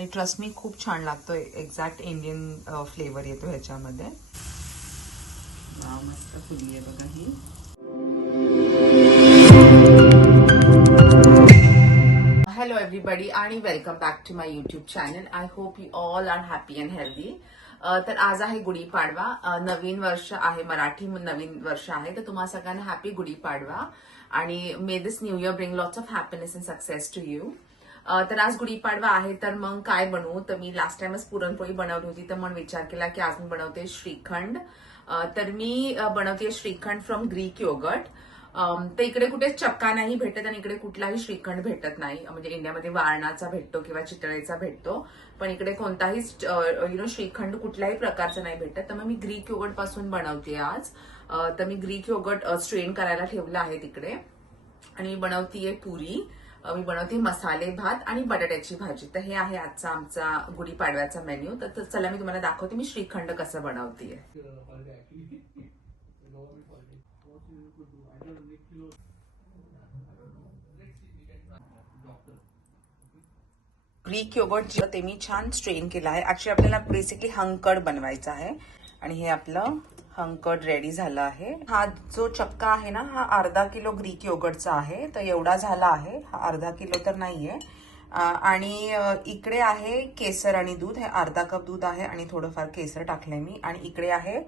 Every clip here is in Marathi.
आणि ट्रस्ट मी खूप छान लागतो. एक्झॅक्ट इंडियन फ्लेवर येतो ह्याच्यामध्ये. मस्त फुली आहे बघा ही. Hello everybody आणि welcome back to my YouTube channel. I hope you all are happy and healthy. तर आज आहे गुढीपाडवा. नवीन वर्ष आहे, मराठी नवीन वर्ष आहे. तर तुम्हा सगळ्यांना हॅपी गुढीपाडवा आणि may this new year bring lots of happiness and success to you. तर आज गुढीपाडवा आहे, तर मग काय बनवू. तर मी लास्ट टाइमच पुरणपोळी बनवली होती, तर मग विचार केला की आज मी बनवते श्रीखंड. तर मी बनवते श्रीखंड फ्रॉम ग्रीक योगर्ट. तर इकडे कुठे चक्का नाही भेटत आणि इकडे कुठलाही श्रीखंड भेटत नाही. म्हणजे इंडियामध्ये वारणाचा भेटतो किंवा चितळेचा भेटतो, पण इकडे कोणताही श्रीखंड कुठल्याही प्रकारचा नाही भेटत. तर मग मी ग्रीक योगर्ट पासून बनवते आज. तर मी ग्रीक योगर्ट स्ट्रेन करायला ठेवलं आहे तिकडे आणि मी बनवतीये पुरी. मी बनवते मसाले भात आणि बटाट्याची भाजी. तर हे आहे आजचा आमचा गुढीपाडव्याचा मेन्यू. तर चला मी तुम्हाला दाखवते मी श्रीखंड कसं बनवतेय. ग्रीक योगर्ट ते मी छान स्ट्रेन केलं आहे. ऍक्च्युली आपल्याला बेसिकली हंकड बनवायचा आहे आणि हे आपलं हंकड रेडी झालं आहे. हा जो चक्का आहे ना, हा अर्धा किलो ग्रीक योगर्टचा आहे. तर एवढा झाला आहे. हा अर्धा किलो तर नाहीये. आणि इकडे आहे केसर आणि दूध. हे अर्धा कप दूध आहे आणि थोडंफार केसर टाकलंय मी. आणि इकडे आहे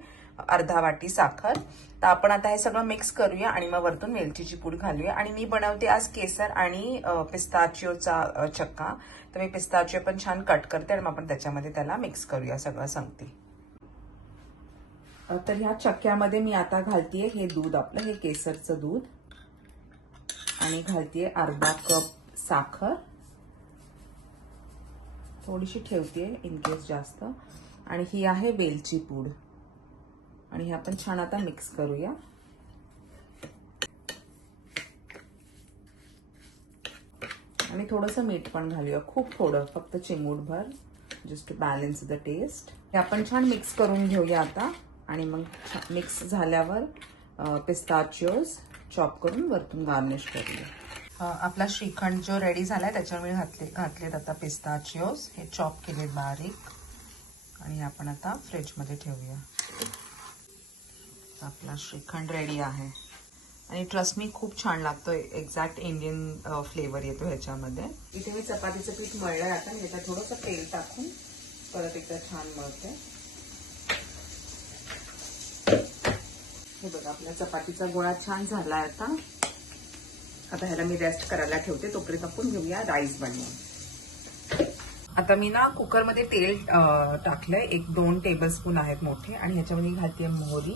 अर्धा वाटी साखर. तर आपण आता हे सगळं मिक्स करूया आणि मग वरतून वेलचीची पूड घालूया. आणि मी बनवते आज केसर आणि पिस्ताचिओचा चक्का. तर मी पिस्ताचिओ पण छान कट करते आणि मग आपण त्याच्यामध्ये त्याला मिक्स करूया सगळं सांगते. तर ह्या चक्क्यामध्ये मी आता घालतीये हे दूध, आपलं हे केसरचं दूध, आणि घालतीये अर्धा कप साखर. थोडीशी ठेवतीये इन केस जास्त. आणि ही आहे वेलची पूड आणि हे आपण छान आता मिक्स करूया. आणि थोडंसं मीठ पण घालूया, खूप थोडं, फक्त चिमूटभर, just to balance the taste. हे आपण छान मिक्स करून घेऊया आता. आणि मग मिक्स झाल्यावर पिस्ताचिओज चॉप करून वरतून गार्निश करूया. आपला श्रीखंड जो रेडी झालाय त्याच्यावर मी घातलेत आता पिस्ताचिओज. हे चॉप केले बारीक आणि आपण आता फ्रीजमध्ये ठेवूया. आपला श्रीखंड रेडी आहे आणि ट्रस्ट मी खूप छान लागतो. एक्झॅक्ट इंडियन फ्लेवर येतो ह्याच्यामध्ये. इथे मी चपातीचं पीठ मळलंय आता. मी त्याच्यात थोडंसं तेल टाकून परत एकदा छान मळते. हे बघा, आपला चपातीचा गोळा छान झालाय आता. आता ह्याला मी रेस्ट करायला ठेवते. तोपर्यंत आपण घेऊया राईस बनवून. आता मी ना कुकरमध्ये तेल टाकलंय. 1-2 टेबलस्पून आहेत मोठे. आणि ह्याच्यामध्ये घालते मोहरी.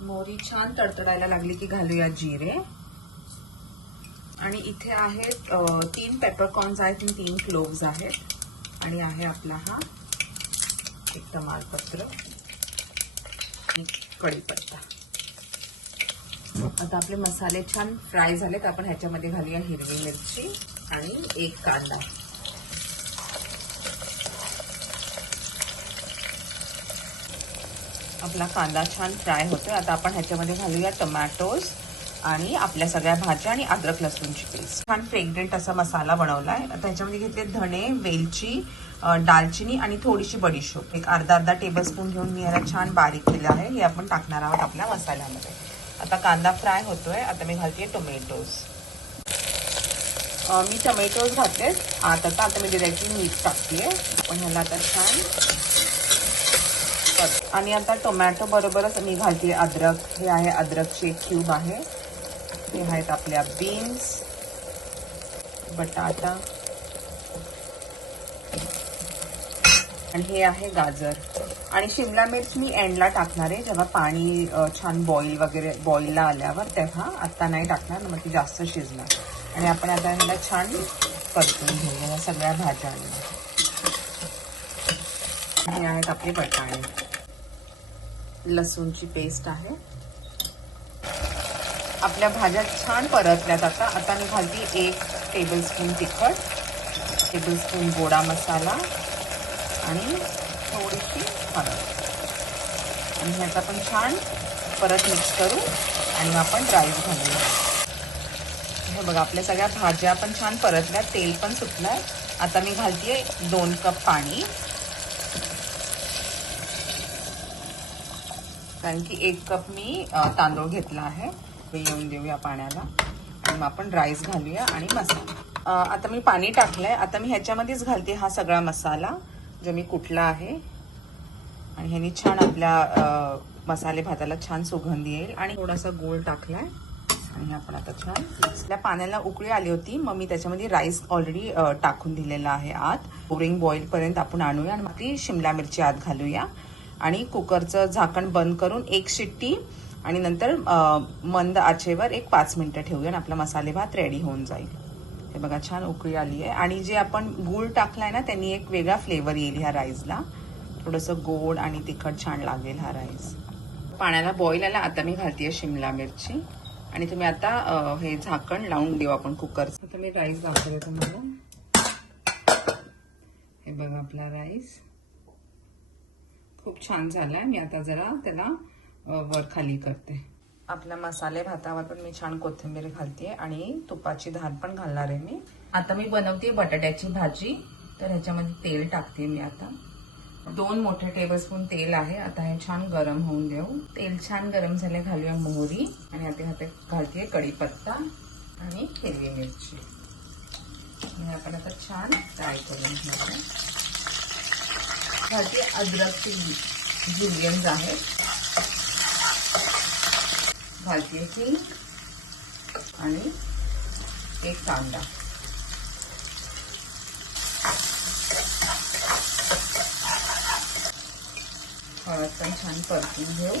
मोहरी छान तडतडायला लागली की घालूया जिरे. आणि इथे आहेत 3 पेपरकॉर्न्स आहेत, 3 क्लोव्स आहेत. आणि आहे आपला हा एक तमालपत्र आणि कढीपत्ता. आता आपले मसाले छान फ्राय झालेत. आपण ह्याच्यामध्ये घालूया हिरवी मिरची आणि 1 कांदा. आपला कांदा छान फ्राय होतोय. आता आपण ह्याच्यामध्ये घालूया टोमॅटोज आणि आपल्या सगळ्या भाज्या आणि अद्रक लसूणची पेस्ट. छान फ्रेग्रंट असा मसाला बनवलाय. आता ह्याच्यामध्ये घेतले धणे, वेलची, दालचिनी आणि थोडीशी बडीशोप. एक अर्धा टेबलस्पून घेऊन मी ह्याला छान बारीक केलं आहे. हे आपण टाकणार आहोत आपल्या मसाल्यामध्ये. आता कांदा फ्राय होतोय. आता मी घालते टोमॅटोज. मी टोमॅटोज घातलेत. आता मी डिरेक्टली मीठ टाकतेय. आपण ह्याला आता छान. आणि आता टोमॅटो बरोबरच मी घालते अद्रक. हे आहे अद्रकचे क्यूब आहे. हे आहेत आपल्या बीन्स, बटाटा आणि हे आहे गाजर. आणि शिमला मिर्च मी एंडला टाकणार आहे, जेव्हा पाणी छान बॉईलला आल्यावर, तेव्हा आता नाही टाकणार, मग ती जास्त शिजणार. आणि आपण आता ह्याला छान परतून घेऊया या सगळ्या भाज्या. हे आहेत आपले बटाणे. लसूणची पेस्ट आहे. आपल्या भाज्या छान परतल्यात. आता मी घालते 1 टेबलस्पून तिखट, टेबलस्पून गोडा मसाला आणि थोडीशी हळद. आणि ह्याचा पण छान परत मिक्स करू आणि आपण राईस घालूया. हे बघा, आपल्या सगळ्या भाज्या पण छान परतल्यात, तेल पण सुटलंय. आता मी घालतेय 2 कप पाणी, कारण की 1 कप मी तांदूळ घेतला आहे. येऊन देऊया पाण्याला आणि मग आपण राईस घालूया आणि मसाला. आता मी पाणी टाकलंय. आता मी ह्याच्यामध्येच घालते हा सगळा मसाला जो मी कुटला आहे आणि ह्यानी छान आपल्या मसाले भाताला छान सुगंध येईल. आणि थोडासा गूळ टाकलाय आणि आपण आता छान त्या पाण्याला उकळी आली होती, मग मी त्याच्यामध्ये राईस ऑलरेडी टाकून दिलेला आहे आत. बोरिंग बॉईल पर्यंत आपण आणूया आणि मग ती शिमला मिरची आत घालूया आणि कुकरचं झाकण बंद करून 1 शिट्टी आणि नंतर मंद आचेवर 5 मिनिटं ठेवूया आणि आपला मसाले भात रेडी होऊन जाईल. हे बघा छान उकळी आली आहे आणि जे आपण गूळ टाकलाय ना त्यांनी एक वेगळा फ्लेवर येईल ह्या राईसला. थोडंसं गोड आणि तिखट छान लागेल हा राईस. पाण्याला बॉईल आला. आता मी घालतेय शिमला मिरची आणि तुम्ही आता हे झाकण लावून देऊ आपण कुकरचं. आता मी राईस दाखवते तुम्हाला. हे बघा आपला राईस खूप छान झालाय. मी आता जरा त्याला वर खाली करते. आपल्या मसाले भातावर पण मी छान कोथिंबीर घालते आणि तुपाची धार पण घालणार आहे मी. आता मी बनवते बटाट्याची भाजी. तर ह्याच्यामध्ये तेल टाकते मी आता. 2 मोठे टेबलस्पून तेल आहे. आता हे छान गरम होऊन देऊ. तेल छान गरम झाले घालूया मोहरी आणि आता घालते कढीपत्ता आणि हिरवी मिरची. आपण आता छान फ्राय करून घेऊया. घालते अद्रकचे जुलियन्स आहेत. घालते हिंग आणि 1 कांदा. हळद पण छान परतून घेऊ.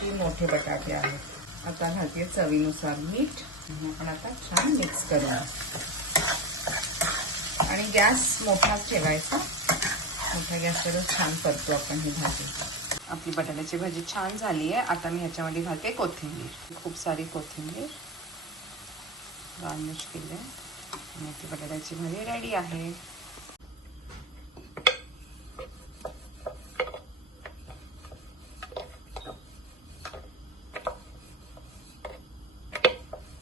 हे मोठे बटाटे आहेत. आता घालते चवीनुसार मीठ. आपण आता छान मिक्स करूया आणि गॅस मोठा ठेवायचा. मोठ्या गॅसवर छान परतू आपण ही भाजी. आपली बटाट्याची भाजी छान झाली आहे. आता मी ह्याच्यामध्ये घालते कोथिंबीर. खूप सारी कोथिंबीर गार्निश केली आणि आपली बटाट्याची भाजी रेडी आहे.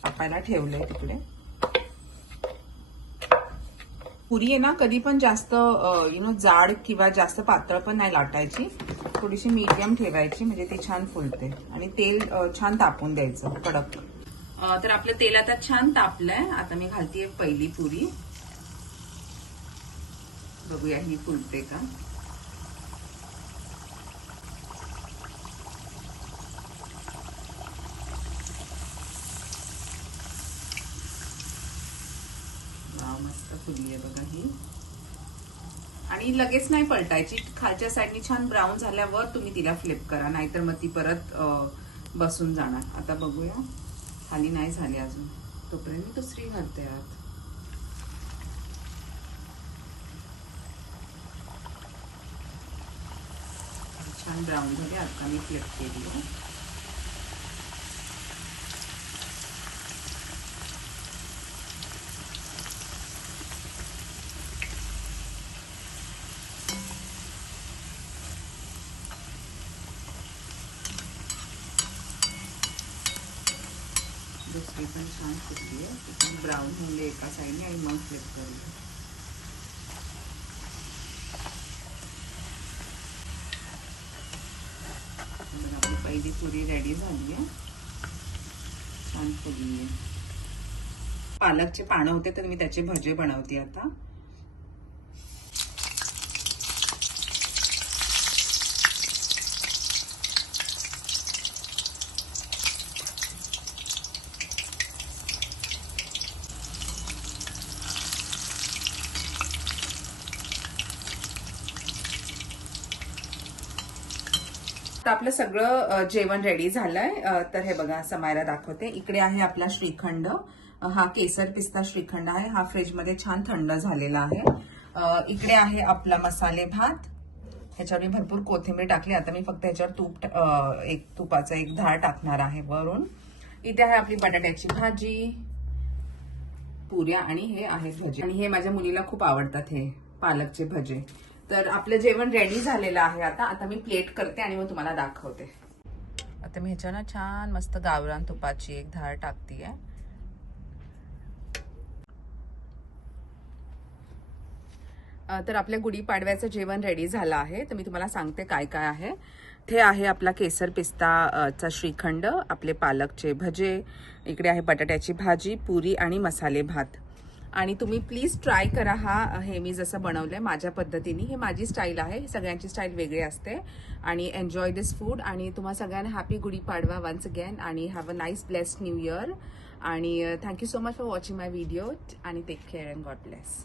आपल्याला ठेवलंय तिकडे. पुरी आहे ना कधी पण जास्त जाड किंवा जास्त पातळ पण नाही लाटायची. थोडीशी मीडियम ठेवायची म्हणजे ती छान फुलते. आणि तेल छान तापून द्यायचं कडक. तर आपलं तेल आता छान तापलंय. आता मी घालतेय पहिली पुरी. बघूया ही फुलते का. मस्त फुलली आहे बघा ही. आणि लगेच नाही पलटायची. खालच्या साईडनी छान ब्राऊन झाल्यावर तुम्ही तिला फ्लिप करा, नाहीतर मग ती परत बसून जाणार. आता बघूया. खाली नाही झाली अजून. तोपर्यंत मी दुसरी घालते आत. छान ब्राऊन झाली. आता मी फ्लिप केली. दुसरी पण छान फुटली आहे. ती पण ब्राऊन होऊन एका साईडने आणि मग फ्लिप करूया. आपली पहिली पुरी रेडी झाली आहे. छान फुलली आहे. पालकचे पानं होते तर मी त्याचे भजे बनवते आता. आपलं सगळं जेवण रेडी झालंय. तर हे बघा समायला दाखवते. इकडे आहे आपला श्रीखंड. हा केसर पिस्ता श्रीखंड आहे. हा फ्रीज मध्ये छान थंड झालेला आहे. इकडे आहे आपला मसाले भात. ह्याच्यावर मी भरपूर कोथिंबीर टाकली. आता मी फक्त ह्याच्यावर तुपाचा एक धार टाकणार आहे वरून. इथे आहे आपली बटाट्याची भाजी, पुऱ्या आणि हे आहेत भजे. आणि हे माझ्या मुलीला खूप आवडतात हे पालकचे भजे. तर आपलं जेवण रेडी झालेलं आहे. आता मी प्लेट करते आणि मग तुम्हाला दाखवते. आता मी ह्याच्यावर छान मस्त गावरान तुपाची एक धार टाकतीये तर आपल्या गुढीपाडव्याचं जेवण रेडी झालं आहे. तर मी तुम्हाला सांगते काय काय आहे. ते आहे आपला केसर पिस्ता चा श्रीखंड, आपले पालकचे भजे, इकडे आहे बटाट्याची भाजी, पुरी आणि मसाले भात. आणि तुम्ही प्लीज ट्राय करा हे मी जसं बनवलंय माझ्या पद्धतीने. हे माझी स्टाईल आहे, सगळ्यांची स्टाईल वेगळी असते. आणि एन्जॉय दिस फूड. आणि तुम्हा सगळ्यांना हॅपी गुढीपाडवा वन्स अगेन. आणि have a nice blessed new year. आणि thank you so much for watching my video. आणि take care and God bless.